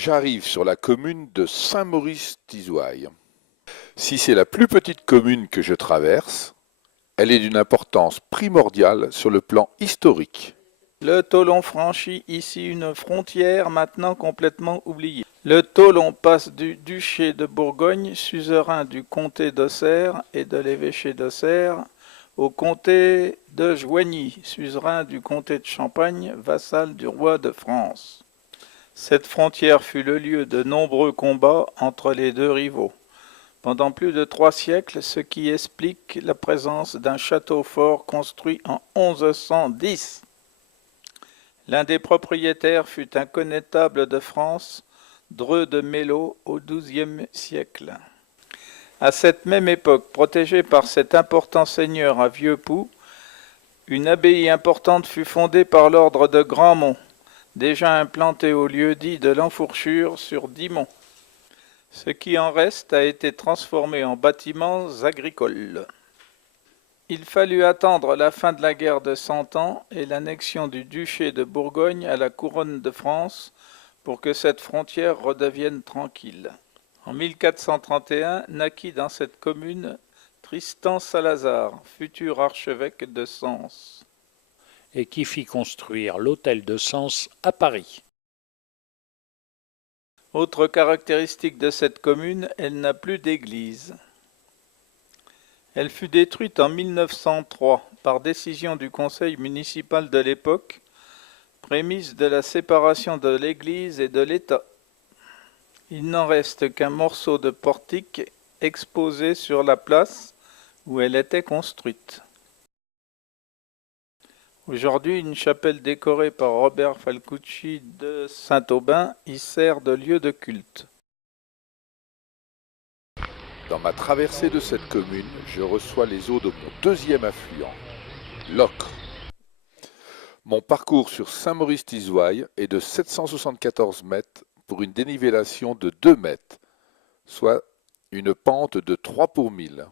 j'arrive sur la commune de Saint-Maurice-d'Izoaï. Si c'est la plus petite commune que je traverse, elle est d'une importance primordiale sur le plan historique. Le Tôlon franchit ici une frontière maintenant complètement oubliée. Le Tôlon passe du duché de Bourgogne, suzerain du comté d'Auxerre et de l'évêché d'Auxerre, au comté de Joigny, suzerain du comté de Champagne, vassal du roi de France. Cette frontière fut le lieu de nombreux combats entre les deux rivaux pendant plus de 3 siècles, ce qui explique la présence d'un château fort construit en 1110. L'un des propriétaires fut un connétable de France, Dreux de Mello, au XIIe siècle. À cette même époque, protégée par cet important seigneur à Vieux-Poux, une abbaye importante fut fondée par l'ordre de Grandmont, déjà implanté au lieu-dit de l'Enfourchure sur Dimont. Ce qui en reste a été transformé en bâtiments agricoles. Il fallut attendre la fin de la guerre de Cent Ans et l'annexion du duché de Bourgogne à la couronne de France pour que cette frontière redevienne tranquille. En 1431 naquit dans cette commune Tristan Salazar, futur archevêque de Sens. Et qui fit construire l'hôtel de Sens à Paris. Autre caractéristique de cette commune, elle n'a plus d'église. Elle fut détruite en 1903 par décision du conseil municipal de l'époque, prémisse de la séparation de l'Église et de l'État. Il n'en reste qu'un morceau de portique exposé sur la place où elle était construite. Aujourd'hui, une chapelle décorée par Robert Falcucci de Saint-Aubin y sert de lieu de culte. Dans ma traversée de cette commune, je reçois les eaux de mon deuxième affluent, l'Ocre. Mon parcours sur Saint-Maurice-d'Izoaï est de 774 mètres pour une dénivellation de 2 mètres, soit une pente de 3 pour 1000.